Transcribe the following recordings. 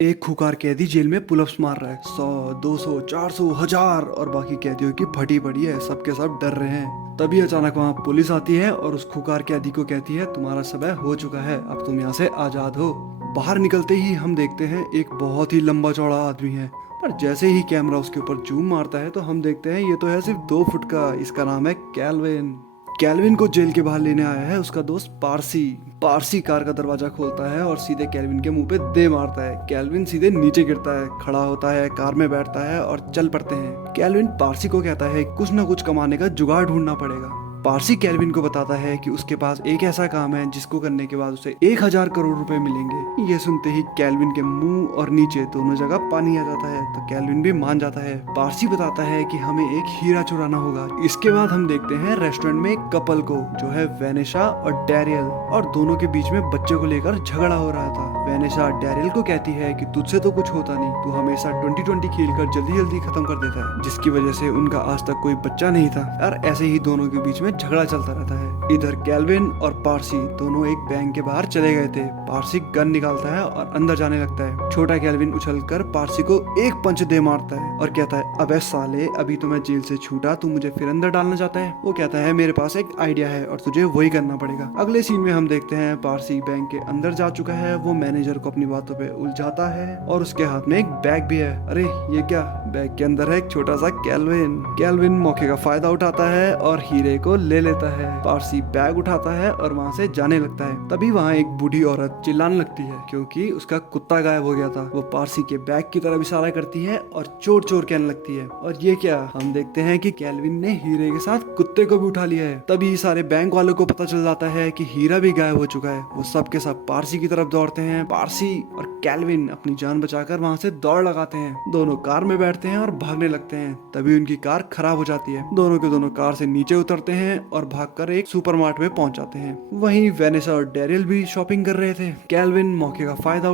एक खुकार कैदी जेल में पुलअप्स मार रहा है 100, 200, 400, 1000 और बाकी कैदियों की फटी पड़ी है। सबके सब डर रहे हैं। तभी अचानक वहाँ पुलिस आती है और उस खुकार कैदी को कहती है तुम्हारा समय हो चुका है, अब तुम यहाँ से आजाद हो। बाहर निकलते ही हम देखते हैं एक बहुत ही लंबा चौड़ा आदमी है, पर जैसे ही कैमरा उसके ऊपर जूम मारता है तो हम देखते हैं ये तो है सिर्फ 2 फुट का। इसका नाम है कैल्विन। कैल्विन को जेल के बाहर लेने आया है उसका दोस्त पारसी। पारसी कार का दरवाजा खोलता है और सीधे कैल्विन के मुंह पे दे मारता है। कैल्विन सीधे नीचे गिरता है, खड़ा होता है, कार में बैठता है और चल पड़ते हैं। कैल्विन पारसी को कहता है कुछ ना कुछ कमाने का जुगाड़ ढूंढना पड़ेगा। पारसी कैल्विन को बताता है कि उसके पास एक ऐसा काम है जिसको करने के बाद उसे 1000 करोड़ रुपए मिलेंगे। ये सुनते ही कैल्विन के मुंह और नीचे दोनों जगह पानी आ जाता है, तो कैल्विन भी मान जाता है। पारसी बताता है कि हमें एक हीरा चुराना होगा। इसके बाद हम देखते हैं रेस्टोरेंट में एक कपल को, जो है वेनेसा और डैरियल, और दोनों के बीच में बच्चे को लेकर झगड़ा हो रहा था। वेनेसा डैरियल को कहती है कि तुझसे तो कुछ होता नहीं, तू हमेशा 2020 खेलकर जल्दी जल्दी खत्म कर देता है, जिसकी वजह से उनका आज तक कोई बच्चा नहीं था। और ऐसे ही दोनों के बीच में झगड़ा चलता रहता है। इधर कैल्विन और पारसी दोनों एक बैंक के बाहर चले गए थे। पारसी गन निकालता है और अंदर जाने लगता है। छोटा कैल्विन उछलकर पारसी को एक पंच दे मारता है और कहता है अबे साले, अभी तो मैं जेल से छूटा, तू मुझे फिर अंदर डालना चाहता है। वो कहता है मेरे पास एक आइडिया है और तुझे वही करना पड़ेगा। अगले सीन में हम देखते हैं पारसी बैंक के अंदर जा चुका है। वो मैनेजर को अपनी बातों पे उलझाता है और उसके हाथ में एक बैग भी है। अरे ये क्या, बैग के अंदर है एक छोटा सा कैल्विन। कैल्विन मौके का फायदा उठाता है और हीरे को ले लेता है। पारसी बैग उठाता है और वहाँ से जाने लगता है। तभी वहाँ एक बूढ़ी औरत चिल्लाने लगती है क्योंकि उसका कुत्ता गायब हो गया था। वो पारसी के बैग की तरफ इशारा करती है और चोर चोर कहने लगती है। और ये क्या, हम देखते हैं कि कैल्विन ने हीरे के साथ कुत्ते को भी उठा लिया है। तभी सारे बैंक वालों को पता चल जाता है कि हीरा भी गायब हो चुका है। वो सब के सब पारसी की तरफ दौड़ते हैं। पारसी और कैल्विन अपनी जान बचाकर वहाँ से दौड़ लगाते हैं। दोनों कार में बैठते हैं और भागने लगते हैं। तभी उनकी कार खराब हो जाती है। दोनों के दोनों कार से नीचे उतरते हैं और भागकर एक सुपरमार्ट में पहुंच जाते हैं। वहीं वेनेसा और डैरियल भी शॉपिंग कर रहे थे। कैल्विन मौके का फायदा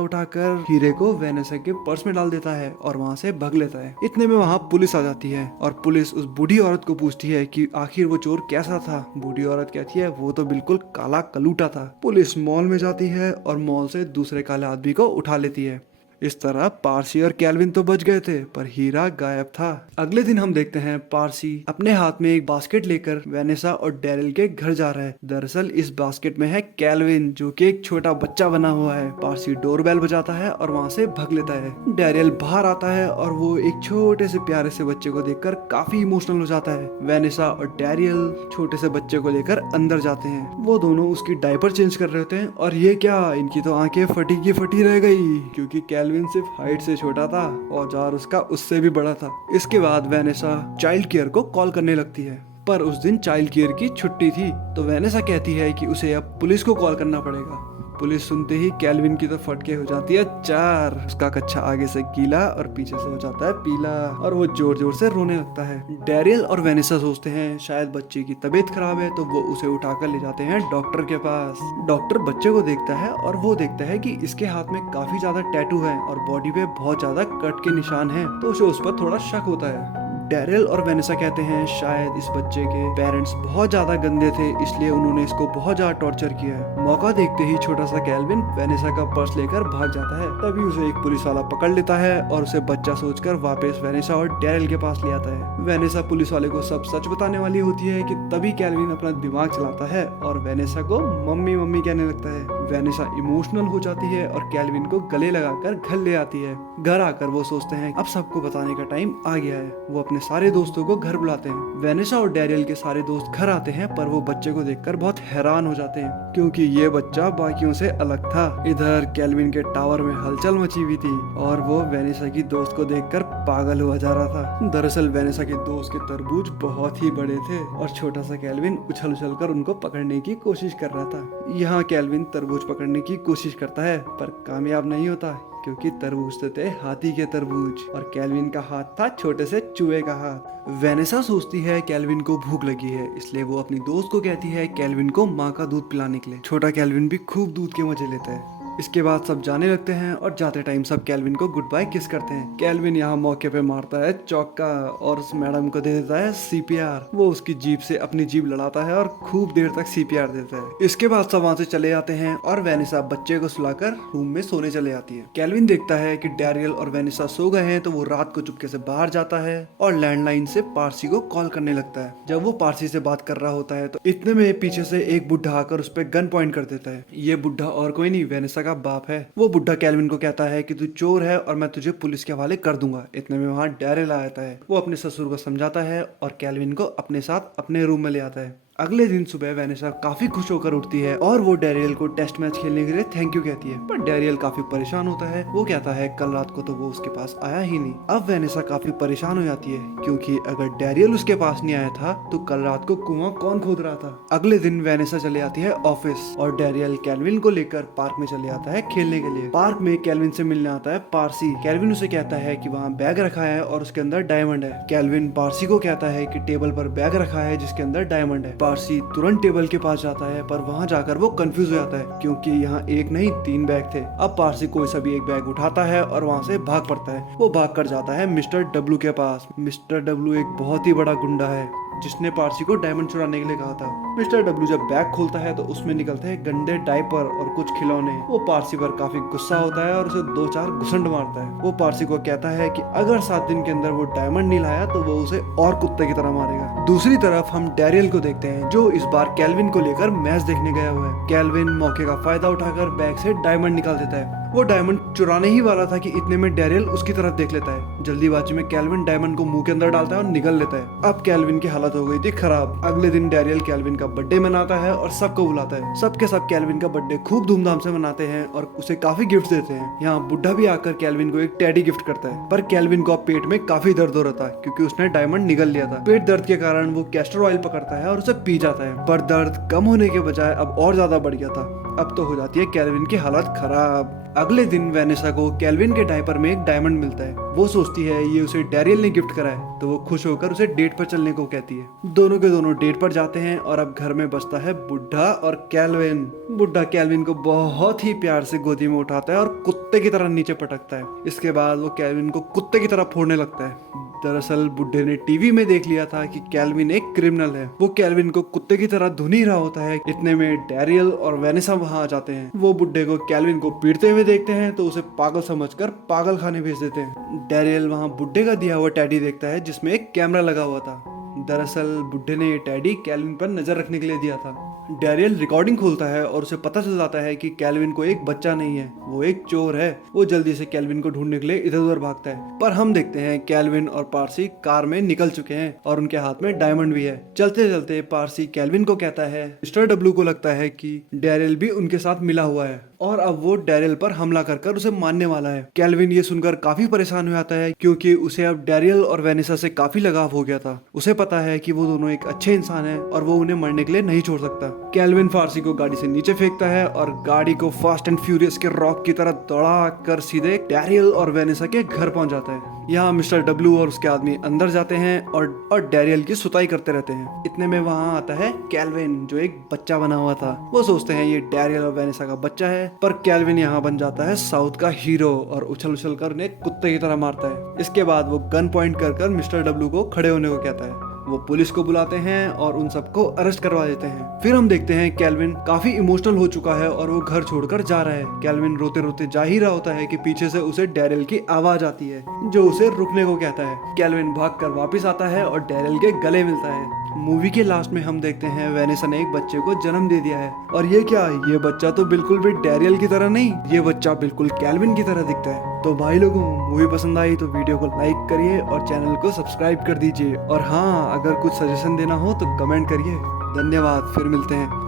उठाकर हीरे को वेनेसा के पर्स में डाल देता है और वहां से भाग लेता है। इतने में वहां पुलिस आ जाती है और पुलिस उस बूढ़ी औरत को पूछती है कि आखिर वो चोर कैसा था। बूढ़ी औरत कहती है वो तो बिल्कुल काला कलूटा था। पुलिस मॉल में जाती है और मॉल से दूसरे काले आदमी को उठा लेती है। इस तरह पारसी और कैल्विन तो बच गए थे, पर हीरा गायब था। अगले दिन हम देखते हैं पारसी अपने हाथ में एक बास्केट लेकर वेनेसा और डैरियल के घर जा रहा है। दरअसल इस बास्केट में है कैल्विन, जो कि एक छोटा बच्चा बना हुआ है। पारसी डोरबेल बजाता है और वहाँ से भाग लेता है। डैरियल बाहर आता है और वो एक छोटे से प्यारे से बच्चे को देखकर काफी इमोशनल हो जाता है। वेनेसा और डैरियल छोटे से बच्चे को लेकर अंदर जाते हैं। वो दोनों उसकी डायपर चेंज कर रहे होते हैं और ये क्या, इनकी तो आंखें फटी की फटी रह गई, क्योंकि कैल्विन सिर्फ हाइट से छोटा था, औजार उसका उससे भी बड़ा था। इसके बाद वेनेसा चाइल्ड केयर को कॉल करने लगती है, पर उस दिन चाइल्ड केयर की छुट्टी थी। तो वेनेसा कहती है कि उसे अब पुलिस को कॉल करना पड़ेगा। पुलिस सुनते ही कैल्विन की तो फटके हो जाती है 4। उसका कच्छा आगे से गीला और पीछे से हो जाता है पीला और वो जोर जोर से रोने लगता है। डैरियल और वेनेसा सोचते हैं शायद बच्चे की तबीयत खराब है, तो वो उसे उठाकर ले जाते हैं डॉक्टर के पास। डॉक्टर बच्चे को देखता है और वो देखता है कि इसके हाथ में काफी ज्यादा टैटू है और बॉडी पे बहुत ज्यादा कट के निशान हैं, तो उसे उस पर थोड़ा शक होता है। डैरियल और वेनेसा कहते हैं शायद इस बच्चे के पेरेंट्स बहुत ज्यादा गंदे थे, इसलिए उन्होंने इसको बहुत ज्यादा टॉर्चर किया है। मौका देखते ही छोटा सा कैल्विन वेनेसा का पर्स लेकर भाग जाता है। तभी उसे एक पुलिस वाला पकड़ लेता है और उसे बच्चा सोचकर वापस वेनेसा और डैरियल के पास ले आता है। वेनेसा पुलिस वाले को सब सच बताने वाली होती है कि तभी कैल्विन अपना दिमाग चलाता है और वेनेसा को मम्मी मम्मी कहने लगता है। वेनेसा इमोशनल हो जाती है और कैल्विन को गले लगाकर घर ले आती है। घर आकर वो सोचते हैं अब सबको बताने का टाइम आ गया है। वो अपने सारे दोस्तों को घर बुलाते हैं। वेनेसा और डैरियल के सारे दोस्त घर आते हैं, पर वो बच्चे को देखकर बहुत हैरान हो जाते हैं क्योंकि ये बच्चा बाकियों से अलग था। इधर कैल्विन के टावर में हलचल मची हुई थी और वो वेनेसा की दोस्त को देखकर पागल हुआ जा रहा था। दरअसल वेनेसा के दोस्त के तरबूज बहुत ही बड़े थे और छोटा सा कैल्विन उछल उछल कर उनको पकड़ने की कोशिश कर रहा था। यहाँ कैल्विन तरबूज पकड़ने की कोशिश करता है पर कामयाब नहीं होता, क्योंकि तरबूज थे हाथी के तरबूज और कैल्विन का हाथ था छोटे से चूहे का हाथ। वेनेसा सोचती है कैल्विन को भूख लगी है, इसलिए वो अपनी दोस्त को कहती है कैल्विन को माँ का दूध पिलाने के लिए। छोटा कैल्विन भी खूब दूध के मजे लेता है। इसके बाद सब जाने लगते हैं और जाते टाइम सब कैल्विन को गुड बाय किस करते हैं। कैल्विन यहाँ मौके पे मारता है चौका और उस मैडम को दे देता है सीपीआर। वो उसकी जीप से अपनी जीप लड़ाता है और खूब देर तक सीपीआर देता है। इसके बाद सब वहाँ से चले जाते हैं और वेनिसा बच्चे को सुलाकर रूम में सोने चले जाती है। कैल्विन देखता है कि डैरियल और वेनिसा सो गए हैं, तो वो रात को चुपके से बाहर जाता है और लैंडलाइन से पारसी को कॉल करने लगता है। जब वो पारसी से बात कर रहा होता है तो इतने में पीछे से एक बुढ़ा आकर उस पर गन पॉइंट कर देता है। ये बुढ़ा और कोई नहीं, वेनिसा का बाप है। वो बुढ़ा कैल्विन को कहता है कि तू चोर है और मैं तुझे पुलिस के हवाले कर दूंगा। इतने में वहाँ डैरियल आता है। वो अपने ससुर को समझाता है और कैल्विन को अपने साथ अपने रूम में ले आता है। अगले दिन सुबह वेनिसा काफी खुश होकर उठती है और वो डैरियल को टेस्ट मैच खेलने के लिए थैंक यू कहती है, पर डैरियल काफी परेशान होता है। वो कहता है कल रात को तो वो उसके पास आया ही नहीं। अब वेनिसा काफी परेशान हो जाती है क्योंकि अगर डैरियल उसके पास नहीं आया था तो कल रात को कुआं कौन खोद रहा था। अगले दिन वेनिसा चले आती है ऑफिस और डैरियल कैल्विन को लेकर पार्क में चले आता है खेलने के लिए। पार्क में कैल्विन से मिलने आता है पारसी। कैल्विन उसे कहता है कि वहाँ बैग रखा है और उसके अंदर डायमंड है। कैल्विन पारसी को कहता है कि टेबल पर बैग रखा है जिसके अंदर डायमंड है। पारसी तुरंत टेबल के पास जाता है, पर वहां जाकर वो कंफ्यूज हो जाता है क्योंकि यहाँ एक नहीं 3 बैग थे। अब पारसी कोई सा भी एक बैग उठाता है और वहां से भाग पड़ता है। वो भाग कर जाता है मिस्टर डब्लू के पास। मिस्टर डब्लू एक बहुत ही बड़ा गुंडा है जिसने पारसी को डायमंड चुराने के लिए कहा था। मिस्टर डब्लू जब बैग खोलता है तो उसमें निकलते हैं गंदे डायपर और कुछ खिलौने। वो पारसी पर काफी गुस्सा होता है और उसे 2-4 घुसंड मारता है। वो पारसी को कहता है कि अगर 7 दिन के अंदर वो डायमंड नहीं लाया तो वो उसे और कुत्ते की तरह मारेगा। दूसरी तरफ हम डैरियल को देखते हैं जो इस बार कैल्विन को लेकर मैच देखने गया हुआ है। कैल्विन मौके का फायदा उठाकर बैग से डायमंड निकाल देता है। वो डायमंड चुराने ही वाला था कि इतने में डैरियल उसकी तरफ देख लेता है। जल्दीबाजी में कैल्विन डायमंड को मुंह के अंदर डालता है और निगल लेता है। अब कैल्विन की हालत हो गई थी खराब। अगले दिन डैरियल कैल्विन का बर्थडे मनाता है और सबको बुलाता है। सबके सब कैल्विन का बर्थडे खूब धूमधाम से मनाते हैं और उसे काफी गिफ्ट देते हैं। यहाँ बुढ़ा भी आकर कैल्विन को एक टेडी गिफ्ट करता है, पर कैल्विन को अब पेट में काफी दर्द हो रहा था क्योंकि उसने डायमंड निगल लिया था। पेट दर्द के कारण वो कैस्टर ऑयल पकड़ता है और उसे पी जाता है, पर दर्द कम होने के बजाय अब और ज्यादा बढ़ गया था। अब तो हो जाती है कैल्विन की हालत खराब। अगले दिन वेनिसा को कैल्विन के डायपर में एक डायमंड मिलता है। वो सोचती है ये उसे डैरियल ने गिफ्ट करा है, तो वो खुश होकर उसे डेट पर चलने को कहती है। दोनों के दोनों डेट पर जाते हैं और अब घर में बचता है बुढ़ा और कैल्विन। बुढ़ा कैल्विन को बहुत ही प्यार से गोदी में उठाता है और कुत्ते की तरह नीचे पटकता है। इसके बाद वो कैल्विन को कुत्ते की तरह फोड़ने लगता है। दरअसल बुढ़े ने टीवी में देख लिया था कि कैल्विन एक क्रिमिनल है। वो कैल्विन को कुत्ते की तरह धुन ही रहा होता है। इतने में डैरियल और वेनिसा वहां आ जाते हैं। वो बुढ़े को कैल्विन को पीटते हुए देखते हैं तो उसे पागल समझकर पागल खाने भेज देते हैं। डैरियल वहां बुढ़े का दिया हुआ टैडी देखता है जिसमें एक कैमरा लगा हुआ था। दरअसल बुढ़े ने ये टैडी कैल्विन पर नजर रखने के लिए दिया था। डैरियल रिकॉर्डिंग खोलता है और उसे पता चल जाता है कि कैल्विन को एक बच्चा नहीं है, वो एक चोर है। वो जल्दी से कैल्विन को ढूंढने के लिए इधर उधर भागता है, पर हम देखते हैं कैल्विन और पारसी कार में निकल चुके हैं और उनके हाथ में डायमंड भी है। चलते चलते पारसी कैल्विन को कहता है मिस्टर डब्लू को लगता है कि डैरियल भी उनके साथ मिला हुआ है और अब वो डैरियल पर हमला कर उसे मारने वाला है। कैल्विन ये सुनकर काफी परेशान हो जाता है क्योंकि उसे अब डैरियल और वेनिसा से काफी लगाव हो गया था। उसे पता है कि वो दोनों एक अच्छे इंसान हैं और वो उन्हें मरने के लिए नहीं छोड़ सकता। कैल्विन फारसी को गाड़ी से नीचे फेंकता है और गाड़ी को फास्ट एंड फ्यूरियस के रॉक की तरह दौड़ा कर सीधे डैरियल और वेनिसा के घर पहुंच जाता है। यहाँ मिस्टर डब्लू और उसके आदमी अंदर जाते हैं और डैरियल की सुताई करते रहते हैं। इतने में वहाँ आता है कैल्विन जो एक बच्चा बना हुआ था। वो सोचते हैं ये डैरियल और वेनिसा का बच्चा है, पर कैल्विन यहाँ बन जाता है साउथ का हीरो और उछल उछल कर उन्हें कुत्ते की तरह मारता है। इसके बाद वो गन पॉइंट कर मिस्टर डब्लू को खड़े होने को कहता है। वो पुलिस को बुलाते हैं और उन सबको अरेस्ट करवा देते हैं। फिर हम देखते हैं कैल्विन काफी इमोशनल हो चुका है और वो घर छोड़कर जा रहा है। कैल्विन रोते रोते जा ही रहा होता है कि पीछे से उसे डैरियल की आवाज आती है जो उसे रुकने को कहता है। कैल्विन भागकर वापस आता है और डैरियल के गले मिलता है। मूवी के लास्ट में हम देखते हैं वेनिसा ने एक बच्चे को जन्म दे दिया है और ये क्या, ये बच्चा तो बिल्कुल भी डैरियल की तरह नहीं, ये बच्चा बिल्कुल कैल्विन की तरह दिखता है। तो भाई लोगों, मूवी पसंद आई तो वीडियो को लाइक करिए और चैनल को सब्सक्राइब कर दीजिए। और हाँ, अगर कुछ सजेशन देना हो तो कमेंट करिए। धन्यवाद, फिर मिलते हैं।